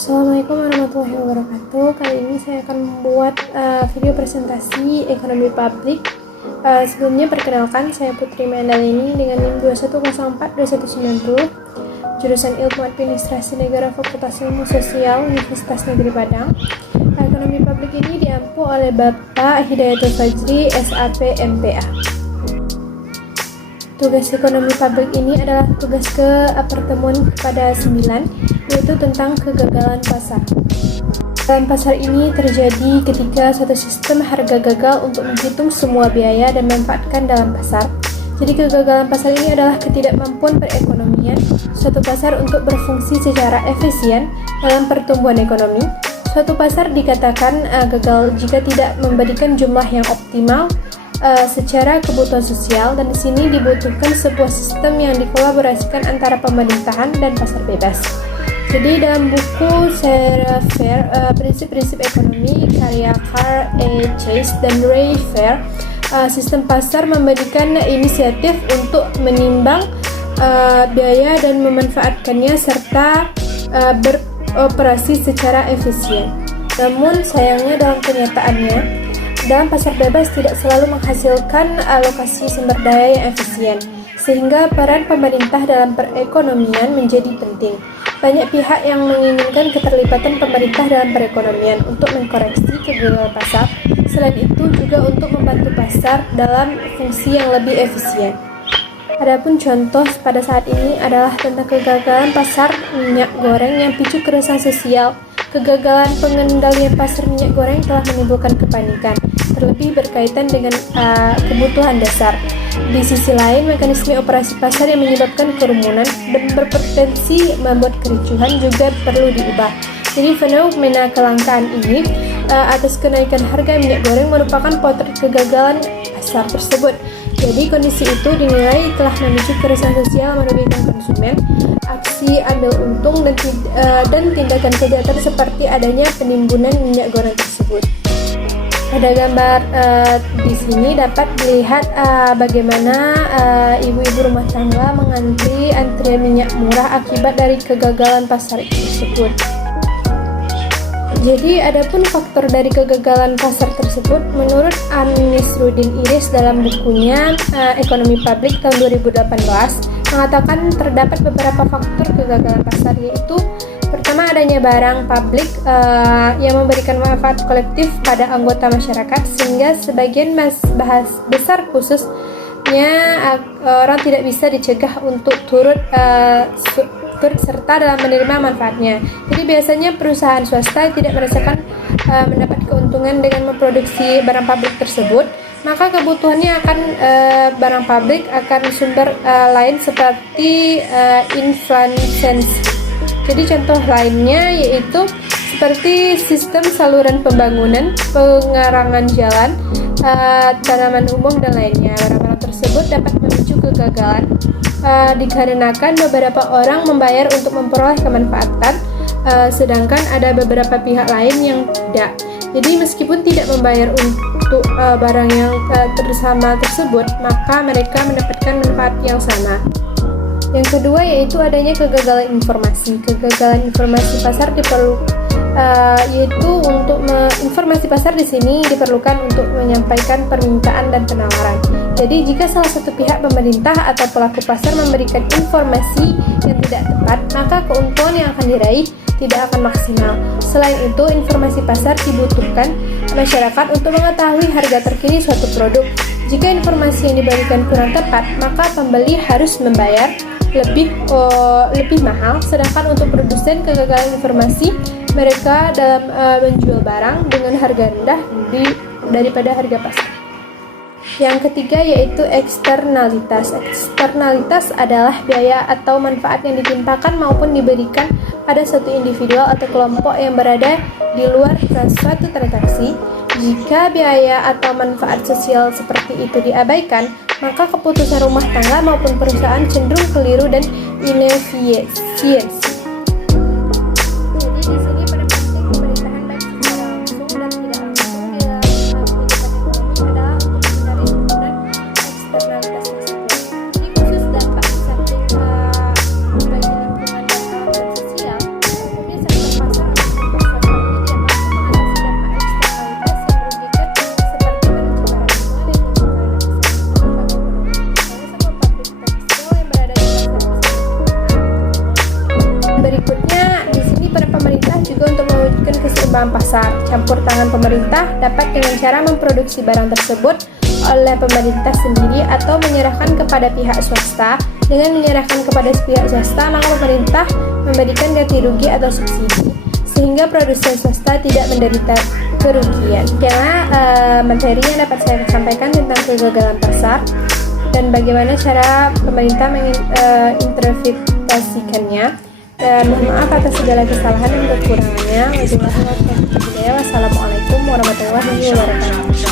Assalamualaikum warahmatullahi wabarakatuh. Kali ini saya akan membuat video presentasi ekonomi publik. Sebelumnya perkenalkan, saya Putri Mandalini dengan NIM 21042190, jurusan Ilmu Administrasi Negara Fakultas Ilmu Sosial Universitas Negeri Padang. Ekonomi publik ini diampu oleh Bapak Hidayatul Fajri, SAP MPA. Tugas ekonomi publik ini adalah tugas pertemuan pada 9, yaitu tentang kegagalan pasar. Dalam pasar ini terjadi ketika suatu sistem harga gagal untuk menghitung semua biaya dan memanfaatkan dalam pasar. Jadi kegagalan pasar ini adalah ketidakmampuan perekonomian suatu pasar untuk berfungsi secara efisien dalam pertumbuhan ekonomi. Suatu pasar dikatakan gagal jika tidak memberikan jumlah yang optimal secara kebutuhan sosial, dan di sini dibutuhkan sebuah sistem yang dikolaborasikan antara pemerintahan dan pasar bebas. Jadi dalam buku Sarah Fair, Prinsip-prinsip Ekonomi karya Carl E. Chase dan Ray Fair, sistem pasar memberikan inisiatif untuk menimbang biaya dan memanfaatkannya serta beroperasi secara efisien. Namun sayangnya dalam kenyataannya, dalam pasar bebas tidak selalu menghasilkan alokasi sumber daya yang efisien, sehingga peran pemerintah dalam perekonomian menjadi penting. Banyak pihak yang menginginkan keterlibatan pemerintah dalam perekonomian untuk mengkoreksi kegagalan pasar, selain itu juga untuk membantu pasar dalam fungsi yang lebih efisien. Adapun contoh pada saat ini adalah tentang kegagalan pasar minyak goreng yang picu keresahan sosial. Kegagalan pengendalian pasar minyak goreng telah menimbulkan kepanikan, terlebih berkaitan dengan kebutuhan dasar. Di sisi lain, mekanisme operasi pasar yang menyebabkan kerumunan dan berpotensi membuat kericuhan juga perlu diubah. Jadi fenomena kelangkaan ini atas kenaikan harga minyak goreng merupakan potret kegagalan pasar tersebut. Jadi kondisi itu dinilai telah memicu keresahan sosial merugikan konsumen, aksi ambil untung dan tindakan kejahatan seperti adanya penimbunan minyak goreng tersebut. Pada gambar di sini dapat dilihat bagaimana ibu-ibu rumah tangga mengantri antrian minyak murah akibat dari kegagalan pasar tersebut. Jadi adapun faktor dari kegagalan pasar tersebut, menurut Nisruddin Idris dalam bukunya Ekonomi Publik tahun 2018 mengatakan terdapat beberapa faktor kegagalan pasar, yaitu pertama adanya barang publik yang memberikan manfaat kolektif pada anggota masyarakat sehingga sebagian besar khususnya orang tidak bisa dicegah untuk turut serta dalam menerima manfaatnya. Jadi biasanya perusahaan swasta tidak merasakan mendapat keuntungan dengan memproduksi barang pabrik tersebut, maka kebutuhannya akan barang pabrik akan sumber lain seperti inflasi. Jadi contoh lainnya yaitu seperti sistem saluran pembangunan, pengerangan jalan, tanaman umum dan lainnya. Barang-barang tersebut dapat memicu kegagalan dikarenakan beberapa orang membayar untuk memperoleh kemanfaatan, sedangkan ada beberapa pihak lain yang tidak. Jadi meskipun tidak membayar untuk barang yang bersama tersebut, maka mereka mendapatkan manfaat yang sama. Yang kedua yaitu adanya kegagalan informasi. Kegagalan informasi pasar yaitu untuk informasi pasar di sini diperlukan untuk menyampaikan permintaan dan penawaran. Jadi jika salah satu pihak pemerintah atau pelaku pasar memberikan informasi yang tidak tepat, maka keuntungan yang akan diraih tidak akan maksimal. Selain itu, informasi pasar dibutuhkan masyarakat untuk mengetahui harga terkini suatu produk. Jika informasi yang diberikan kurang tepat, maka pembeli harus membayar lebih mahal. Sedangkan untuk produsen, kegagalan informasi mereka dalam menjual barang dengan harga rendah daripada harga pasar. Yang ketiga yaitu eksternalitas. Eksternalitas adalah biaya atau manfaat yang ditimpakan maupun diberikan pada suatu individual atau kelompok yang berada di luar suatu transaksi. Jika biaya atau manfaat sosial seperti itu diabaikan, maka keputusan rumah tangga maupun perusahaan cenderung keliru dan inefisien. Jadi di sini pada praktik pemerintahan baik secara langsung dan tidak langsung di dalam kehidupan ekonomi adalah untuk menghindari eksternalitas tersebut. Jadi khusus dampak samping bagi lingkungan dan sosial, umumnya sektor pasar juga untuk mewujudkan keseimbangan pasar. Campur tangan pemerintah dapat dengan cara memproduksi barang tersebut oleh pemerintah sendiri atau menyerahkan kepada pihak swasta. Dengan menyerahkan kepada pihak swasta, maka pemerintah memberikan ganti rugi atau subsidi, sehingga produsen swasta tidak menderita kerugian. Karena materinya dapat saya sampaikan tentang kegagalan pasar dan bagaimana cara pemerintah menginterpretasikannya. Dan mohon maaf atas segala kesalahan dan kekurangannya. Wassalamualaikum warahmatullahi wabarakatuh.